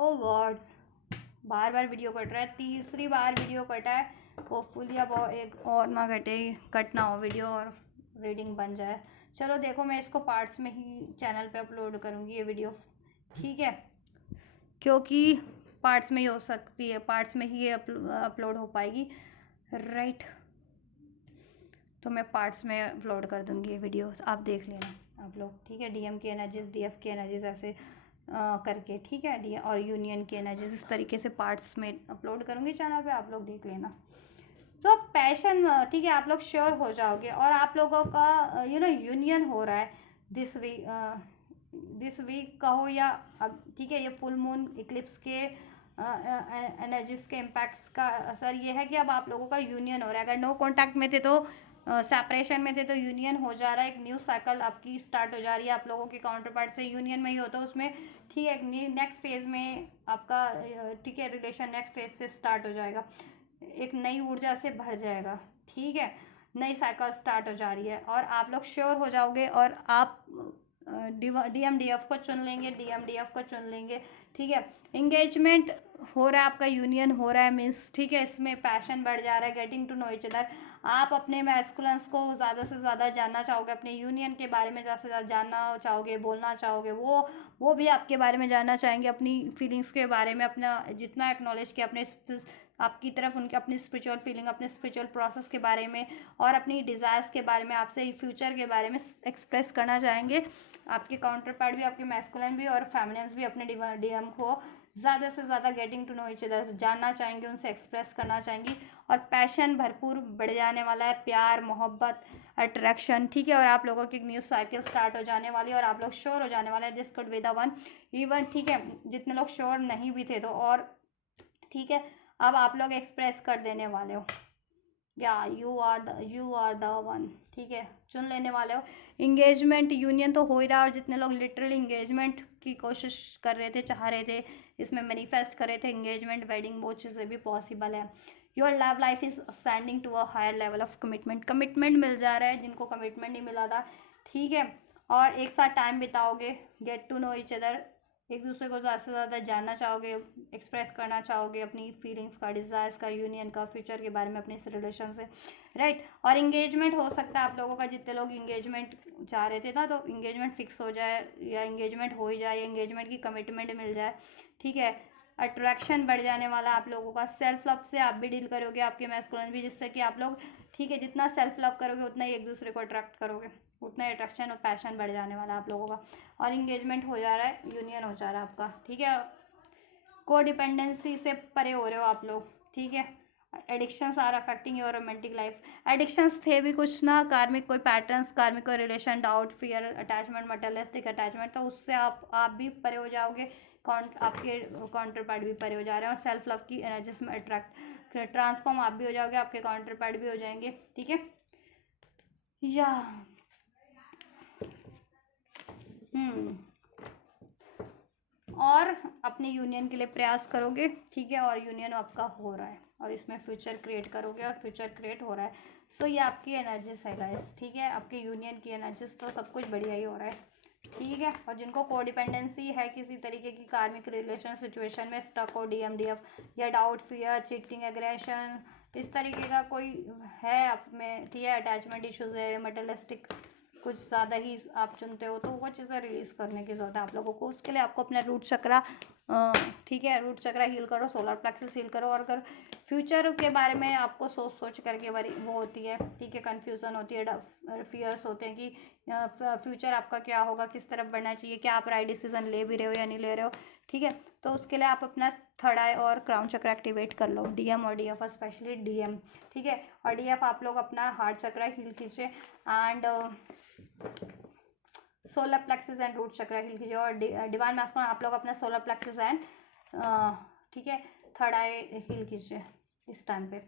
ओ God's, बार बार video cut रहा है, तीसरी बार वीडियो कटा है। होपफुली अब एक और ना कटे, कट ना हो वीडियो और रीडिंग बन जाए। चलो देखो, मैं इसको पार्ट्स में ही चैनल पे अपलोड करूँगी ये वीडियो, ठीक है, क्योंकि पार्ट्स में ही हो सकती है, पार्ट्स में ही ये अपलोड हो पाएगी, राइट। तो मैं पार्ट्स में अपलोड कर दूँगी ये वीडियो, आप देख लेना आप लोग, ठीक है। डीएम की एनर्जीज, डीएफ की एनर्जीज ऐसे करके, ठीक है। डी और यूनियन की एनर्जीज इस तरीके से पार्ट्स में अपलोड करूँगी चैनल पे, आप लोग देख लेना। तो पैशन, ठीक है, आप लोग श्योर हो जाओगे। और आप लोगों का यूनियन हो रहा है दिस वीक कहो या अब, ठीक है। ये फुल मून इक्लिप्स के एनर्जीज के इम्पैक्ट्स का असर ये है कि अब आप लोगों का यूनियन हो रहा है। अगर नो कॉन्टैक्ट में थे तो सेपरेशन में थे तो यूनियन हो जा रहा है, एक न्यू साइकिल आपकी स्टार्ट हो जा रही है। आप लोगों के काउंटर पार्ट से यूनियन में ही हो तो उसमें, ठीक है, नेक्स्ट फेज में आपका, ठीक है, रिलेशन नेक्स्ट फेज से स्टार्ट हो जाएगा, एक नई ऊर्जा से भर जाएगा, ठीक है। नई साइकिल स्टार्ट हो जा रही है और आप लोग श्योर हो जाओगे और आप डीएमडीएफ को चुन लेंगे, डीएमडीएफ को चुन लेंगे, ठीक है। इंगेजमेंट हो रहा है आपका, यूनियन हो रहा है मीन्स, ठीक है, इसमें पैशन बढ़ जा रहा है, getting to know each other. आप अपने मैस्कुलेंस को ज़्यादा से ज़्यादा जानना चाहोगे, अपने यूनियन के बारे में ज़्यादा से ज़्यादा जानना चाहोगे, बोलना चाहोगे, वो भी आपके बारे में जानना चाहेंगे, अपनी फीलिंग्स के बारे में, अपना जितना एक्नॉलेज किया अपने आपकी तरफ उनके, अपनी स्पिरिचुअल फीलिंग, अपने स्पिरिचुअल प्रोसेस के बारे में और अपनी डिज़ायर्स के बारे में, आपसे फ्यूचर के बारे में एक्सप्रेस करना चाहेंगे। आपके काउंटर पार्ट भी, आपके मैस्कुलिन भी और फेमिनिन्स भी अपने डीएम को ज़्यादा से ज़्यादा getting to know each other जानना चाहेंगे, उनसे एक्सप्रेस करना चाहेंगी। और पैशन भरपूर बढ़ जाने वाला है, प्यार, मोहब्बत, अट्रैक्शन, ठीक है। और आप लोगों की एक न्यू साइकिल स्टार्ट हो जाने वाली है और आप लोग श्योर हो जाने वाले हैं, this could be the one even, ठीक है। जितने लोग श्योर नहीं भी थे तो, और ठीक है, अब आप लोग एक्सप्रेस कर देने वाले हो, या यू आर द वन, ठीक है, चुन लेने वाले हो। इंगेजमेंट, यूनियन तो हो ही रहा है और जितने लोग लिटरली इंगेजमेंट की कोशिश कर रहे थे, चाह रहे थे, इसमें मैनिफेस्ट कर रहे थे इंगेजमेंट, वेडिंग, वो चीज़ें भी पॉसिबल है। Your love life is standing to a higher level of commitment, commitment मिल जा रहा है जिनको कमिटमेंट नहीं मिला था, ठीक है। और एक साथ टाइम बिताओगे, get to know each other, एक दूसरे को ज़्यादा से ज़्यादा जानना चाहोगे, एक्सप्रेस करना चाहोगे अपनी फीलिंग्स का, डिज़ायर्स का, यूनियन का, फ्यूचर के बारे में अपने इस रिलेशन से, राइट। और इंगेजमेंट हो सकता है आप लोगों का, जितने लोग इंगेजमेंट चाह रहे थे ना, तो इंगेजमेंट फिक्स हो जाए या इंगेजमेंट हो ही जाए या इंगेजमेंट की कमिटमेंट मिल जाए, ठीक है। अट्रैक्शन बढ़ जाने वाला आप लोगों का, सेल्फ लव से आप भी डील करोगे, आपके मैस्कुलिन भी, जिससे कि आप लोग, ठीक है, जितना सेल्फ लव करोगे उतना ही एक दूसरे को अट्रैक्ट करोगे, उतना ही अट्रैक्शन और पैशन बढ़ जाने वाला आप लोगों का। और इंगेजमेंट हो जा रहा है, यूनियन हो जा रहा है आपका, ठीक है। को डिपेंडेंसी से परे हो रहे हो आप लोग, ठीक है। Addictions are affecting your romantic life, addictions थे भी कुछ ना, कार्मिक कोई पैटर्न्स, कार्मिक कोई relation, doubt, fear, attachment, materialistic attachment, तो उससे आप भी परे हो जाओगे, आपके काउंटर पार्ट भी परे हो जा रहे हैं। और सेल्फ लव की एनर्जीज में अट्रैक्ट, ट्रांसफॉर्म आप भी हो जाओगे, आपके काउंटर पार्ट भी हो जाएंगे, ठीक है। या हम्म और अपने यूनियन के लिए प्रयास करोगे, ठीक है। और यूनियन आपका हो रहा है और इसमें फ्यूचर क्रिएट करोगे और फ्यूचर क्रिएट हो रहा है। सो ये आपकी एनर्जीज है गाइस, ठीक है। आपके यूनियन की एनर्जीज, तो सब कुछ बढ़िया ही हो रहा है, ठीक है। और जिनको कोडिपेंडेंसी है, किसी तरीके की कार्मिक रिलेशन सिचुएशन में स्टक हो, डीएमडीएफ या डाउट, फियर, चीटिंग, एग्रेशन, इस तरीके का कोई है आप में, ठीक है, अटैचमेंट इश्यूज है, मटेरियलिस्टिक कुछ ज़्यादा ही आप चुनते हो, तो वो चीज़ें रिलीज़ करने की ज़रूरत है आप लोगों को। उसके लिए आपको अपना रूट चक्रा, ठीक है, रूट चक्रा हील करो, सोलर प्लेक्सस हील करो। और अगर फ्यूचर के बारे में आपको सोच सोच करके वो होती है, ठीक है, कन्फ्यूज़न होती है, फियर्स होते हैं कि फ्यूचर आपका क्या होगा, किस तरफ बढ़ना चाहिए, क्या आप राइट डिसीजन ले भी रहे हो या नहीं ले रहे हो, ठीक है। तो उसके लिए आप अपना थर्ड आई और क्राउन चक्र एक्टिवेट कर लो, डीएम और डीएफ, स्पेशली डीएम, ठीक है। और डीएफ आप लोग अपना हार्ट चक्र हील कीजिए and solar plexus and root chakra heal कीजिए। और डिवाइन मैस्कुलिन आप लोग अपना सोलर प्लेक्सस एंड, ठीक है, थर्ड आई हील कीजिए इस टाइम पे।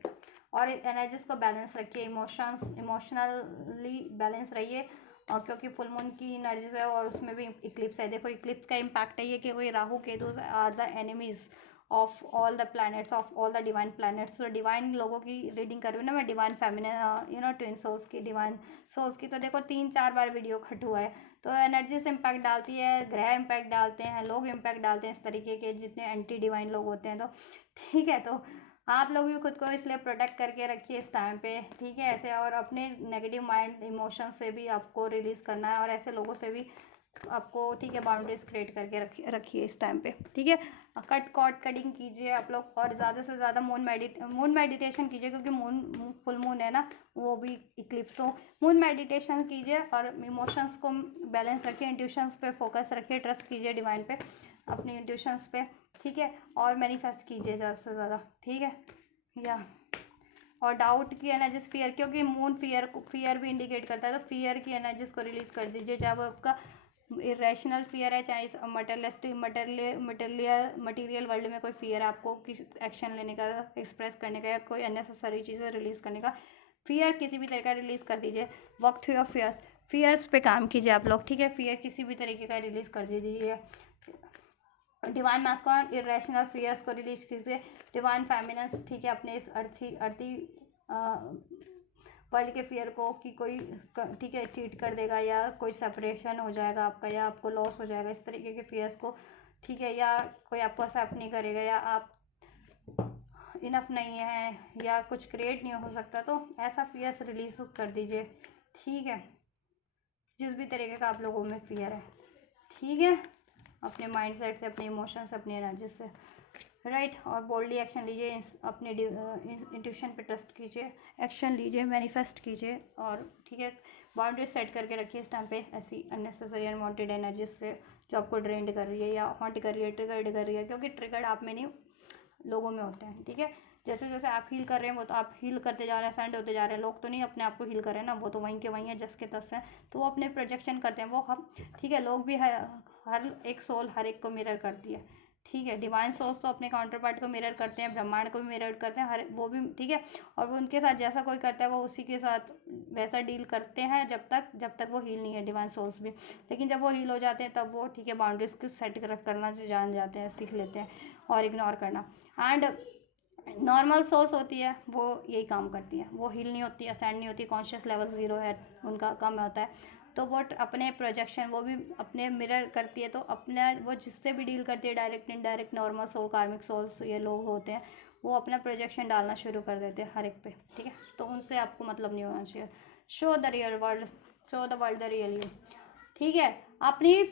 और एनर्जीज को बैलेंस रखिए, इमोशनली बैलेंस रहिए, क्योंकि फुल मून की एनर्जीज है और उसमें भी इक्लिप्स है। देखो इक्लिप्स का इम्पैक्ट है ये कि कोई Rahu Ketu are the enemies of all the planets, of all the divine planets. तो डिवाइन लोगों की रीडिंग कर रही हूँ ना मैं, डिवाइन फेमिनिन, ट्विन सोल्स की, डिवाइन सोल्स की। तो देखो 3-4 बार वीडियो कट हुआ है, तो एनर्जी से इम्पैक्ट डालती है, ग्रह इम्पैक्ट डालते हैं, लोग इम्पैक्ट डालते हैं इस तरीके के जितने एंटी डिवाइन लोग होते हैं। तो ठीक है, तो आप लोग भी खुद को इसलिए प्रोटेक्ट करके रखिए इस टाइम पे, ठीक है ऐसे। और अपने नेगेटिव माइंड इमोशन से भी आपको रिलीज़ करना है, और ऐसे लोगों से भी आपको, ठीक है, बाउंड्रीज क्रिएट करके रखिए इस टाइम पे, ठीक है। कॉर्ड कटिंग कीजिए आप लोग, और ज़्यादा से ज़्यादा मून मेडिटेशन कीजिए, क्योंकि फुल मून है ना, वो भी इक्लिप्स, तो मून मेडिटेशन कीजिए और इमोशंस को बैलेंस रखिए, इंट्यूशंस पे फोकस रखिए, ट्रस्ट कीजिए डिवाइन पे, अपनी इंट्यूशंस पे, ठीक है। और मैनिफेस्ट कीजिए ज़्यादा से ज़्यादा, ठीक है। या और डाउट की एनर्जीज, फियर, क्योंकि मून फियर भी इंडिकेट करता है, तो फियर की एनर्जीज को रिलीज कर दीजिए, चाहे वो आपका इरेशनल फियर है, चाहे मटेरियलिस्टिक मटेरियल वर्ल्ड में कोई फियर है आपको किसी एक्शन लेने का, एक्सप्रेस करने का, या कोई अननेसेसरी चीज़ें रिलीज़ करने का, फियर किसी भी तरह का रिलीज़ कर दीजिए। वर्क थ्रू योर फियर्स पे काम कीजिए आप लोग, ठीक है। फियर किसी भी तरीके का रिलीज़ कर दीजिए। डिवाइन मास्कुलिन इरेशनल फियर्स को रिलीज कीजिए। डिवाइन फेमिनिन्स, ठीक है, अपने इस अर्थी वर्ल्ड के फियर को कि कोई, ठीक है, चीट कर देगा, या कोई सेपरेशन हो जाएगा आपका, या आपको लॉस हो जाएगा, इस तरीके के फियर्स को, ठीक है, या कोई आपको एक्सेप्ट नहीं करेगा, या आप इनफ नहीं है, या कुछ क्रिएट नहीं हो सकता, तो ऐसा फियर्स रिलीज कर दीजिए, ठीक है। जिस भी तरीके का आप लोगों में फियर है, ठीक है, अपने माइंडसेट से, अपने इमोशन से, अपनी एनर्जी से, राइट। और बोल्डली एक्शन लीजिए, अपने इंट्यूशन पे ट्रस्ट कीजिए, एक्शन लीजिए, मैनिफेस्ट कीजिए, और ठीक है, बाउंड्री सेट करके रखिए इस टाइम पे ऐसी अननेसेसरी अनवांटेड एनर्जीज से जो आपको ड्रेंड कर रही है, या हॉन्ट कर रही है, ट्रिगर्ड कर रही है, क्योंकि ट्रिगर्ड आप में नहीं, लोगों में होते हैं, ठीक है। जैसे जैसे आप हील कर रहे हैं, वो तो आप हील करते जा रहे हैं, सेंड होते जा रहे हैं, लोग तो नहीं अपने आप को हील कर रहे हैं ना, वो तो वहीं के वहीं है, जस के तस हैं, तो वो अपने प्रोजेक्शन करते हैं, वो हम, ठीक है। लोग भी हर एक सोल हर एक को मिरर करती है, ठीक है। डिवाइन सोल्स तो अपने काउंटर पार्ट को मिरर करते हैं, ब्रह्मांड को भी मिरर करते हैं, हर वो भी, ठीक है। और वो उनके साथ जैसा कोई करता है, वो उसी के साथ वैसा डील करते हैं, जब तक वो हील नहीं है, डिवाइन सोल्स भी। लेकिन जब वो हील हो जाते हैं, तब वो, ठीक है, बाउंड्रीज को सेट करना जान जाते हैं, सीख लेते हैं, और इग्नोर करना। एंड नॉर्मल सोर्स होती है, वो यही काम करती है, वो हील नहीं होती, असेंड नहीं होती, कॉन्शियस लेवल ज़ीरो है, उनका कम होता है, तो वो अपने प्रोजेक्शन वो भी अपने मिरर करती है, तो अपना वो जिससे भी डील करती है, डायरेक्ट इनडायरेक्ट, नॉर्मल सोल, कार्मिक सोल्स, ये लोग होते हैं, वो अपना प्रोजेक्शन डालना शुरू कर देते हैं हर एक पे, ठीक है। तो उनसे आपको मतलब नहीं होना चाहिए। Show the real world, show the world the real you, ठीक है। अपनी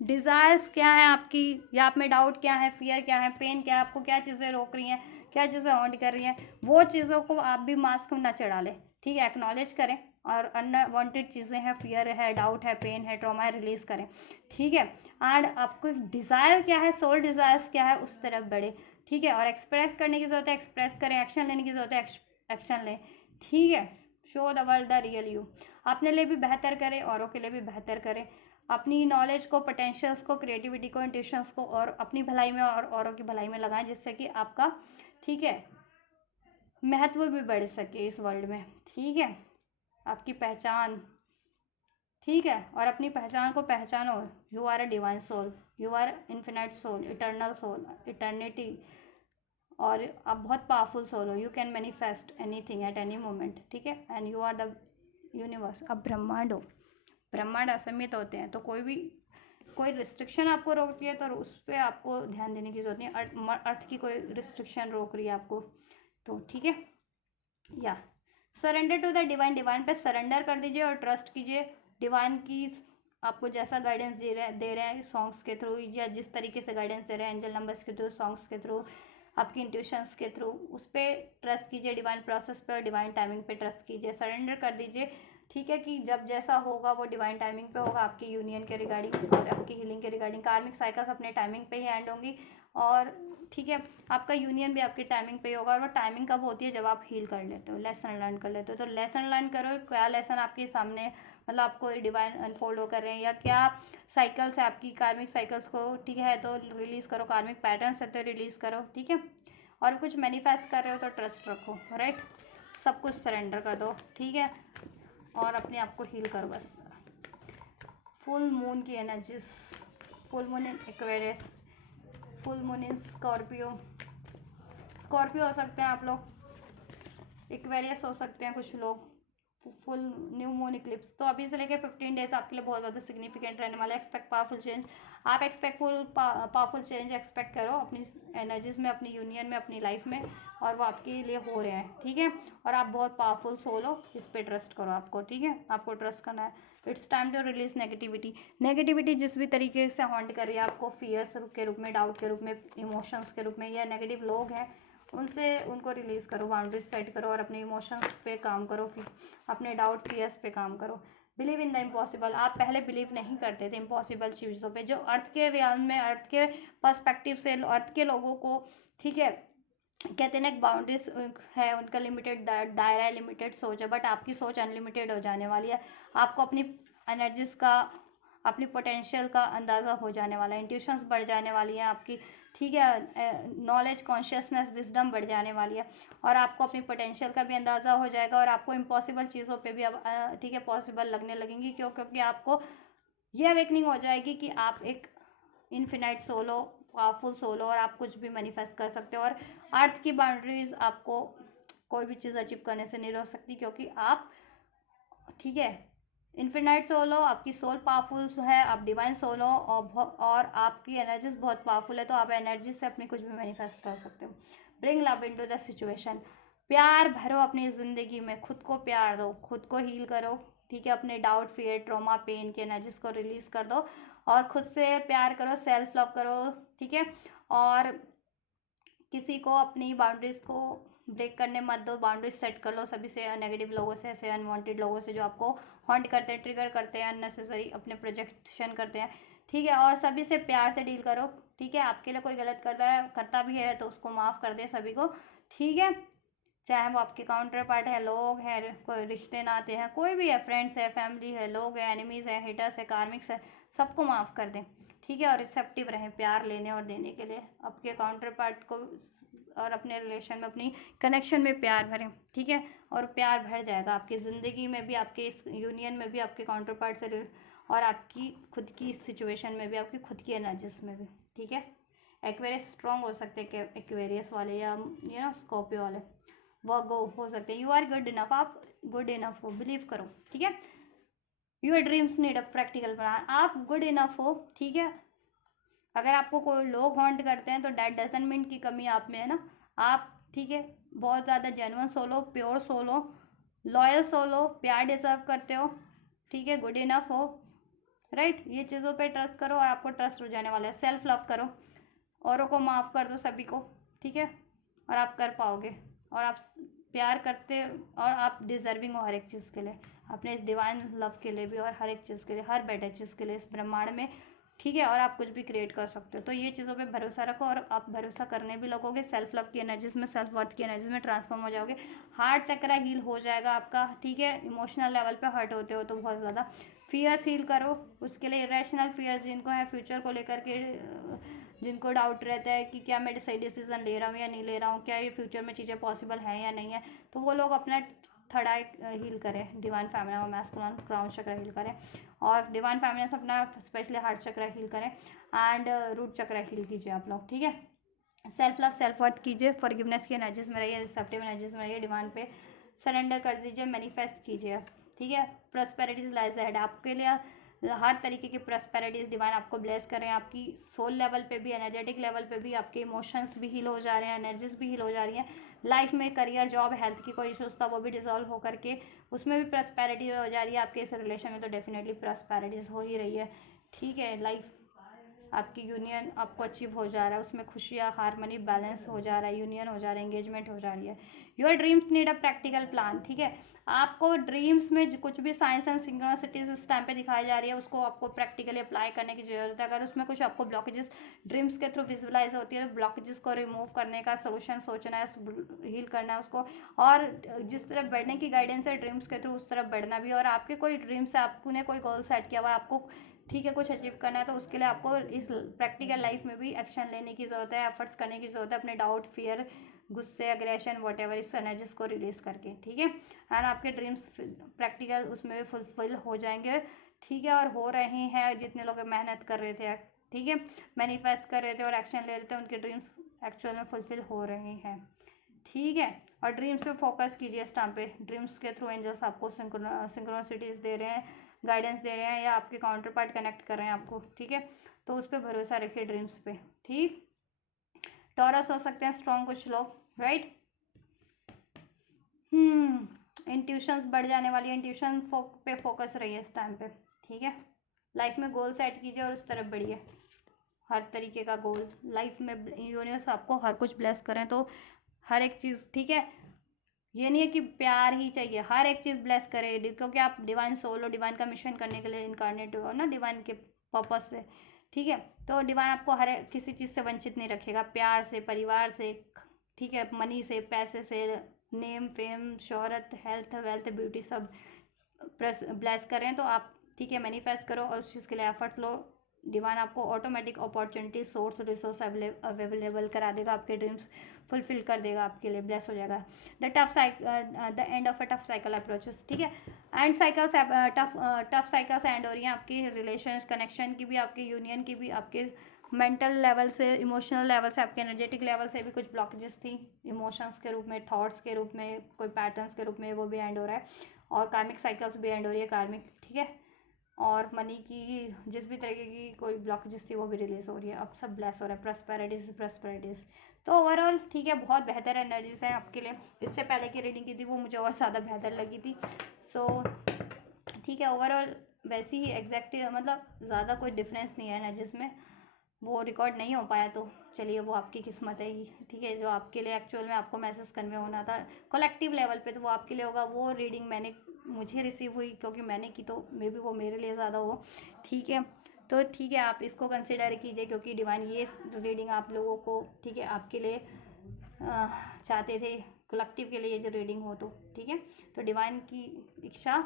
डिज़ायर्स क्या है आपकी, या आप में डाउट क्या है, फियर क्या है, पेन क्या है, आपको क्या चीज़ें रोक रही हैं, क्या चीज़ें हॉन्ट कर रही हैं, वो चीज़ों को आप भी मास्क ना चढ़ा लें, ठीक है। एक्नॉलेज करें, और अनवांटेड चीज़ें हैं, फियर है, डाउट है, पेन है, ट्रॉमा है, रिलीज़ करें, ठीक है। एंड आपको डिज़ायर क्या है, सोल डिज़ायर्स क्या है, उस तरफ बढ़े, ठीक है। और एक्सप्रेस करने की ज़रूरत है, एक्सप्रेस करें, एक्शन लेने की ज़रूरत है, एक्शन लें, ठीक है। Show the world the real you, अपने लिए भी बेहतर करें, औरों के लिए भी बेहतर करें, अपनी नॉलेज को, पोटेंशियल्स को, क्रिएटिविटी को, इंट्यूशंस को, और अपनी भलाई में और औरों की भलाई में लगाएं, जिससे कि आपका, ठीक है, महत्व भी बढ़ सके इस वर्ल्ड में, ठीक है। आपकी पहचान, ठीक है। और अपनी पहचान को पहचानो, you are a divine soul, you are infinite soul, eternal soul, eternity, और आप बहुत पावरफुल सोल हो, you can manifest anything at any moment, ठीक है। And you are the universe, अब ब्रह्मांड हो, ब्रह्मांड असीमित होते हैं, तो कोई रिस्ट्रिक्शन आपको रोकती है, तो उस पर आपको ध्यान देने की जरूरत नहीं है। अर्थ की कोई रिस्ट्रिक्शन रोक रही है आपको, तो ठीक है। या surrender to the divine, divine पे सरेंडर कर दीजिए, और ट्रस्ट कीजिए डिवाइन की, आपको जैसा गाइडेंस दे रहे हैं सॉन्ग्स के थ्रू, या जिस तरीके से गाइडेंस दे रहे हैं एंजल नंबर्स के थ्रू, सॉन्ग्स के थ्रू, आपकी इंट्यूशंस के थ्रू, उस पर ट्रस्ट कीजिए, डिवाइन प्रोसेस पर, डिवाइन टाइमिंग पे ट्रस्ट कीजिए, सरेंडर कर दीजिए, ठीक है। कि जब जैसा होगा वो डिवाइन टाइमिंग पे होगा, आपकी यूनियन के रिगार्डिंग और आपकी हीलिंग के रिगार्डिंग। कार्मिक साइकिल्स अपने टाइमिंग पे ही एंड होंगी, और ठीक है, आपका यूनियन भी आपकी टाइमिंग पे ही होगा। और वो टाइमिंग कब होती है, जब आप हील कर लेते हो, लेसन लर्न कर लेते हो। तो लेसन लर्न करो, क्या लेसन आपके सामने, मतलब आपको डिवाइन अनफोल्ड हो कर रहे हैं, या क्या साइकिल्स है आपकी, कार्मिक साइकिल्स को, ठीक है, तो रिलीज़ करो, कार्मिक पैटर्न्स है तो रिलीज़ करो, ठीक है। और कुछ मैनिफेस्ट कर रहे हो तो ट्रस्ट रखो, राइट, सब कुछ सरेंडर कर दो, ठीक है। और अपने आप को हील करो बस। फुल मून की energies, full moon in Aquarius, full moon in Scorpio, Scorpio हो सकते हैं आप लोग, एक्वेरियस हो सकते हैं कुछ लोग, फुल न्यू मून इक्लिप्स। तो अभी से लेके 15 डेज आपके लिए बहुत ज़्यादा सिग्निफिकेंट रहने वाला है। एक्सपेक्ट पावरफुल चेंज, आप पावरफुल चेंज एक्सपेक्ट करो अपनी एनर्जीज में, अपनी यूनियन में, अपनी लाइफ में, और वो आपके लिए हो रहे हैं, ठीक है। और आप बहुत पावरफुल सोल हो, इस पर ट्रस्ट करो आपको, ठीक है, आपको ट्रस्ट करना है। It's time to release negativity. Negativity जिस भी तरीके से हॉन्ट कर रही है आपको, फियर्स के रूप में, डाउट के रूप में, इमोशंस के रूप में, या नेगेटिव लोग हैं उनको रिलीज़ करो, बाउंड्रीज सेट करो और अपने इमोशंस पे काम करो, फिर अपने डाउट फियर्स पे काम करो। Believe in the impossible. आप पहले बिलीव नहीं करते थे इम्पॉसिबल चीज़ों पे, जो अर्थ के रियाल में, अर्थ के पर्सपेक्टिव से, अर्थ के लोगों को, ठीक है, कहते हैं ना, एक बाउंड्रीज है उनका, लिमिटेड दायरा है, लिमिटेड सोच है, बट आपकी सोच अनलिमिटेड हो जाने वाली है। आपको अपनी एनर्जीज का, अपनी पोटेंशियल का अंदाज़ा हो जाने वाला है, इंट्यूशंस बढ़ जाने वाली हैं आपकी, ठीक है, नॉलेज, कॉन्शियसनेस, विजडम बढ़ जाने वाली है, और आपको अपनी पोटेंशियल का भी अंदाज़ा हो जाएगा, और आपको इम्पॉसिबल चीज़ों पे भी अब ठीक है पॉसिबल लगने लगेंगी। क्योंकि आपको ये अवेकनिंग हो जाएगी कि आप एक इन्फिनाइट सोल हो, पावरफुल सोल हो, और आप कुछ भी मैनिफेस्ट कर सकते हो, और अर्थ की बाउंड्रीज आपको कोई भी चीज़ अचीव करने से नहीं रोक सकती, क्योंकि आप, ठीक है, इन्फिनाइट सोल हो, आपकी सोल पावरफुल है, आप डिवाइन सोल हो, और आपकी एनर्जीज बहुत पावरफुल है, तो आप एनर्जी से अपनी कुछ भी मैनिफेस्ट कर सकते हो। Bring love into the situation. प्यार भरो अपनी ज़िंदगी में, खुद को प्यार दो, खुद को हील करो, ठीक है, अपने डाउट, फियर, ट्रॉमा, पेन की एनर्जीज को रिलीज कर दो, और खुद से प्यार करो, सेल्फ लव करो, ठीक है, और किसी को अपनी बाउंड्रीज को ब्रेक करने मत दो, बाउंड्रीज सेट कर लो सभी से, नेगेटिव लोगों से, ऐसे अनवांटेड लोगों से जो आपको हॉन्ट करते हैं, ट्रिगर करते हैं, अननेसेसरी अपने प्रोजेक्शन करते हैं, ठीक है, और सभी से प्यार से डील करो, ठीक है। आपके लिए कोई गलत करता भी है तो उसको माफ़ कर दे सभी को, ठीक है, चाहे वो आपके काउंटर पार्ट है, लोग हैं, कोई रिश्ते नाते हैं, कोई भी है, फ्रेंड्स है, फैमिली है, लोग हैं, एनिमीज़ है, हेटर्स है, कार्मिक्स है, सबको माफ़ कर दें, ठीक है, और रिसेप्टिव रहें प्यार लेने और देने के लिए, आपके काउंटर पार्ट को और अपने रिलेशन में, अपनी कनेक्शन में प्यार भरें, ठीक है, और प्यार भर जाएगा आपकी ज़िंदगी में भी, आपके इस यूनियन में भी, आपके काउंटर पार्ट से, और आपकी खुद की सिचुएशन में भी, आपकी खुद की एनर्जीज में भी, ठीक है। एक्वेरियस स्ट्रॉन्ग हो सकते हैं, एक्वेरियस वाले, या स्कॉर्पियो वाले, वर्गो हो सकते हैं। यू आर गुड इनफ, आप गुड इनफ हो, बिलीव करो, ठीक है। Your dreams need a practical plan, आप गुड इनफ हो, ठीक है। अगर आपको कोई लोग हॉन्ट करते हैं तो डैट डजंट मीन की कमी आप में है ना, आप, ठीक है, बहुत ज़्यादा जेन्युइन सोल हो, प्योर सोल हो, लॉयल सोल हो, प्यार डिजर्व करते हो, ठीक है, गुड इनफ हो, राइट। ये चीज़ों पे ट्रस्ट करो और आपको ट्रस्ट हो जाने वाला है। सेल्फ लव करो, औरों को माफ़ कर दो सभी को, ठीक है, और आप कर पाओगे, और आप प्यार करते, और आप डिजर्विंग हो हर एक चीज़ के लिए, अपने इस डिवाइन लव के लिए भी, और हर एक चीज़ के लिए, हर बेटर चीज़ के लिए इस ब्रह्मांड में, ठीक है, और आप कुछ भी क्रिएट कर सकते हो। तो ये चीज़ों पे भरोसा रखो, और आप भरोसा करने भी लगोगे, सेल्फ लव की एनर्जीज में, सेल्फ वर्थ की एनर्जीज में ट्रांसफॉर्म हो जाओगे, हार्ट चक्र हील हो जाएगा आपका, ठीक है। इमोशनल लेवल पे हर्ट होते हो तो बहुत ज़्यादा, फियर्स हील करो, उसके लिए इरेशनल फियर्स जिनको है फ्यूचर को लेकर के, जिनको डाउट रहता है कि क्या मैं सही डिसीजन ले रहा हूँ या नहीं ले रहा हूँ, क्या ये फ्यूचर में चीज़ें पॉसिबल हैं या नहीं है, तो वो लोग अपना थर्ड आई हील करें, डिवाइन फेमिनिन और मैस्कुलिन क्राउन चक्र हील करें, और डिवाइन फेमिनिन से अपना स्पेशली हार्ट चक्र हील करें, एंड रूट चक्र हील कीजिए आप लोग, ठीक है। सेल्फ लव, सेल्फ वर्थ कीजिए, फॉरगिवनेस की एनर्जीज में रहिए, रिसेप्टिव एनर्जीज में रहिए, डिवाइन पे सरेंडर कर दीजिए, मैनिफेस्ट कीजिए, ठीक है। प्रॉस्पेरिटीज लाइज अहेड, आपके लिए हर तरीके की प्रॉस्पेरिटीज डिवाइन आपको ब्लेस कर रहे हैं, आपकी सोल लेवल पे भी, एनर्जेटिक लेवल पे भी, आपके इमोशंस भी हील हो जा रहे हैं, एनर्जीज भी हील हो जा रही हैं, लाइफ में करियर, जॉब, हेल्थ की कोई इशूज़ था वो भी डिजॉल्व हो करके उसमें भी प्रॉस्पेरिटी हो जा रही है, आपके इस रिलेशन में तो डेफिनेटली प्रॉस्पेरिटीज हो ही रही है, ठीक है। लाइफ, आपकी यूनियन आपको अचीव हो जा रहा है, उसमें खुशियाँ, हारमनी, बैलेंस हो जा रहा है, यूनियन हो जा रहा है, एंगेजमेंट हो जा रही है। Your dreams need a practical plan, ठीक है। आपको ड्रीम्स में कुछ भी साइंस एंड सिंक्रोनिसिटीज इस टाइम पे दिखाई जा रही है, उसको आपको प्रैक्टिकली अप्लाई करने की जरूरत है। अगर उसमें कुछ आपको ब्लॉकेजेस ड्रीम्स के थ्रू विजुअलाइज होती है, तो ब्लॉकेजेस को रिमूव करने का सोल्यूशन सोचना है, हील करना है उसको, और जिस तरफ बढ़ने की गाइडेंस है ड्रीम्स के थ्रू, उस तरफ बढ़ना भी। और आपके कोई ड्रीम्स है, आपने कोई गोल सेट किया हुआ है, आपको, ठीक है, कुछ अचीव करना है, तो उसके लिए आपको इस प्रैक्टिकल लाइफ में भी एक्शन लेने की ज़रूरत है, एफर्ट्स करने की ज़रूरत है, अपने डाउट, फियर, गुस्से, अग्रेशन, वॉटेवर, इस एनर्जीज को रिलीज करके, ठीक है। एंड आपके ड्रीम्स प्रैक्टिकल उसमें भी फुलफिल हो जाएंगे, ठीक है, और हो रहे हैं। जितने लोग मेहनत कर रहे थे, ठीक है, मैनिफेस्ट कर रहे थे और एक्शन ले रहे थे, उनके ड्रीम्स एक्चुअल में फुलफिल हो रहे हैं, ठीक है। और ड्रीम्स पे फोकस कीजिए इस टाइम पे। ड्रीम्स के थ्रू एंजल्स आपको सिंक्रोनिसिटीज दे रहे हैं, गाइडेंस दे रहे हैं, या आपके काउंटर पार्ट कनेक्ट कर रहे हैं आपको, ठीक है। तो उस पर भरोसा रखिए ड्रीम्स पे, ठीक। टॉरस हो सकते हैं स्ट्रॉन्ग कुछ लोग, राइट। इंट्यूशंस बढ़ जाने वाली है, इंट्यूशन पे फोकस रहिए इस टाइम पे, ठीक है। लाइफ में गोल सेट कीजिए और उस तरफ बढ़िए, हर तरीके का गोल लाइफ में। यूनिवर्स आपको हर कुछ ब्लेस करें तो हर एक चीज़, ठीक है। ये नहीं है कि प्यार ही चाहिए, हर एक चीज़ ब्लेस करे, क्योंकि आप डिवाइन सोल हो, डिवाइन का मिशन करने के लिए इनकारनेट हो ना, डिवाइन के पर्पस से, ठीक है। तो डिवाइन आपको हर किसी चीज़ से वंचित नहीं रखेगा, प्यार से, परिवार से, ठीक है, मनी से, पैसे से, नेम फेम शोहरत, हेल्थ वेल्थ ब्यूटी सब ब्लेस करें तो आप, ठीक है, मैनिफेस्ट करो और उस चीज़ के लिए एफर्ट्स लो। डिवाइन आपको automatic opportunity, source, resource available करा देगा, आपके ड्रीम्स फुलफिल कर देगा, आपके लिए ब्लेस हो जाएगा। The end of a tough cycle approaches, ठीक है। And cycles tough cycles and हो रही हैं आपकी रिलेशन कनेक्शन की भी, आपके यूनियन की भी, आपके मेंटल लेवल से, इमोशनल लेवल से, आपके एनर्जेटिक लेवल से भी कुछ ब्लॉकेजेस थी, इमोशंस के रूप में, थॉट्स के रूप में, कोई पैटर्न्स के रूप में, वो भी एंड हो रहा है। और कार्मिक साइकिल्स भी एंड हो रही है, कार्मिक, ठीक है। और मनी की जिस भी तरीके की कोई ब्लॉकेजेस थी वो भी रिलीज हो रही है, अब सब ब्लेस हो रहा है, प्रॉस्पेरिटीज। तो ओवरऑल ठीक है, बहुत बेहतर एनर्जीज है आपके लिए। इससे पहले की रीडिंग की थी वो मुझे और ज़्यादा बेहतर लगी थी। सो ठीक है, ओवरऑल वैसी ही एग्जैक्ट, मतलब ज़्यादा कोई डिफरेंस नहीं है एनर्जीज में। वो रिकॉर्ड नहीं हो पाया तो चलिए, वो आपकी किस्मत है, ठीक है। जो आपके लिए एक्चुअल में आपको मैसेज कन्वे होना था कलेक्टिव लेवल पे, तो वो आपके लिए होगा। वो रीडिंग मुझे रिसीव हुई क्योंकि मैंने की, तो मे बी वो मेरे लिए ज़्यादा हो, ठीक है। तो ठीक है, आप इसको कंसिडर कीजिए, क्योंकि डिवाइन ये रीडिंग आप लोगों को, ठीक है, आपके लिए चाहते थे, कलेक्टिव के लिए ये जो रीडिंग हो, तो ठीक है। तो डिवाइन की इच्छा,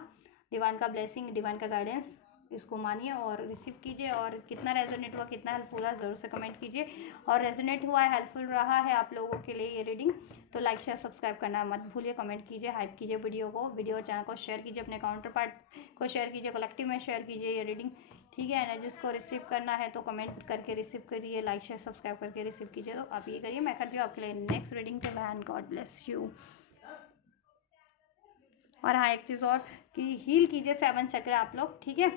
डिवाइन का ब्लेसिंग, डिवाइन का गाइडेंस, इसको मानिए और रिसीव कीजिए। और कितना रेजोनेट हुआ, कितना हेल्पफुल है, ज़रूर से कमेंट कीजिए। और रेजोनेट हुआ है, हेल्पफुल रहा है आप लोगों के लिए ये रीडिंग, तो लाइक शेयर सब्सक्राइब करना मत भूलिए, कमेंट कीजिए, हाइप कीजिए वीडियो चैनल को शेयर कीजिए, अपने काउंटर पार्ट को शेयर कीजिए, कलेक्टिव में शेयर कीजिए ये रीडिंग, ठीक है। एनर्जीज को रिसीव करना है तो कमेंट करके रिसीव करिए, लाइक शेयर सब्सक्राइब करके रिसीव कीजिए। तो आप ये करिए, मैं करती हूँ आपके लिए नेक्स्ट रीडिंग के मैन। God bless you. और हाँ, एक चीज़ और कि हील कीजिए 7 चक्र आप लोग, ठीक है।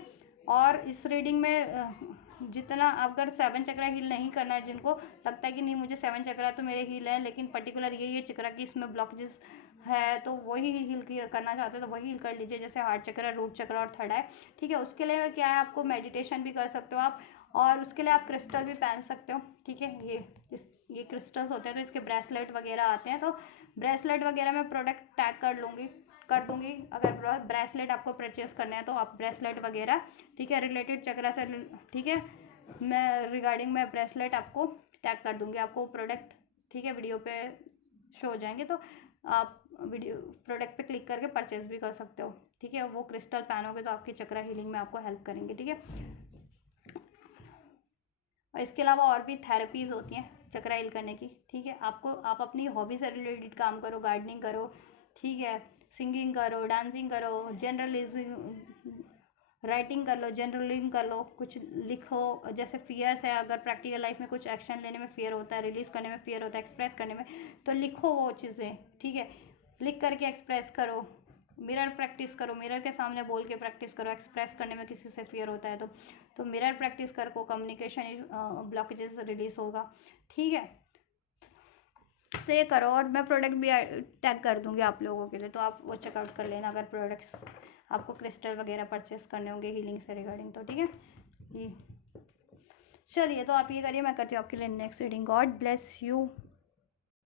और इस रीडिंग में जितना, अगर 7 चक्र हील नहीं करना है, जिनको लगता है कि नहीं मुझे 7 चक्र तो मेरे हील है, लेकिन पर्टिकुलर ये चक्र की इसमें ब्लॉकेजेस है, तो वही हील करना चाहते हैं तो वही हील कर लीजिए, जैसे हार्ट चक्र, रूट चक्र और थर्ड है, ठीक है। उसके लिए क्या है, आपको मेडिटेशन भी कर सकते हो आप, और उसके लिए आप क्रिस्टल भी पहन सकते हो, ठीक है। ये क्रिस्टल्स होते हैं, तो इसके ब्रेसलेट वगैरह आते हैं, तो ब्रेसलेट वगैरह मैं प्रोडक्ट टैग कर दूंगी। अगर ब्रेसलेट आपको परचेज करना है तो आप ब्रेसलेट वगैरह, ठीक है, रिलेटेड चक्रा से, ठीक है, मैं ब्रेसलेट आपको टैग कर दूंगी, आपको प्रोडक्ट, ठीक है, वीडियो पे शो हो जाएंगे, तो आप वीडियो प्रोडक्ट पे क्लिक करके परचेज भी कर सकते हो, ठीक है। वो क्रिस्टल पहनोगे तो आपकी चक्रा हीलिंग में आपको हेल्प करेंगे, ठीक है। और इसके अलावा और भी थेरेपीज़ होती हैं चक्रा हील करने की, ठीक है। आप अपनी हॉबी से रिलेटेड काम करो, गार्डनिंग करो, ठीक है, सिंगिंग करो, डांसिंग करो, राइटिंग कर लो, जर्नलिंग कर लो, कुछ लिखो। जैसे फियर्स है, अगर प्रैक्टिकल लाइफ में कुछ एक्शन लेने में फियर होता है, रिलीज करने में फियर होता है, एक्सप्रेस करने में, तो लिखो वो चीज़ें, ठीक है, लिख करके एक्सप्रेस करो। मिरर प्रैक्टिस करो, मिरर के सामने बोल के प्रैक्टिस करो, एक्सप्रेस करने में किसी से फियर होता है तो मिरर प्रैक्टिस करो, कम्युनिकेशन ब्लॉकेजेस रिलीज होगा, ठीक है। तो ये करो, और मैं प्रोडक्ट भी टैग कर दूंगी आप लोगों के लिए, तो आप वो चेकआउट कर लेना अगर प्रोडक्ट्स आपको क्रिस्टल वगैरह परचेस करने होंगे हीलिंग से रिगार्डिंग, तो ठीक है। ये चलिए, तो आप ये करिए, मैं करती हूँ आपके लिए next reading. God bless you.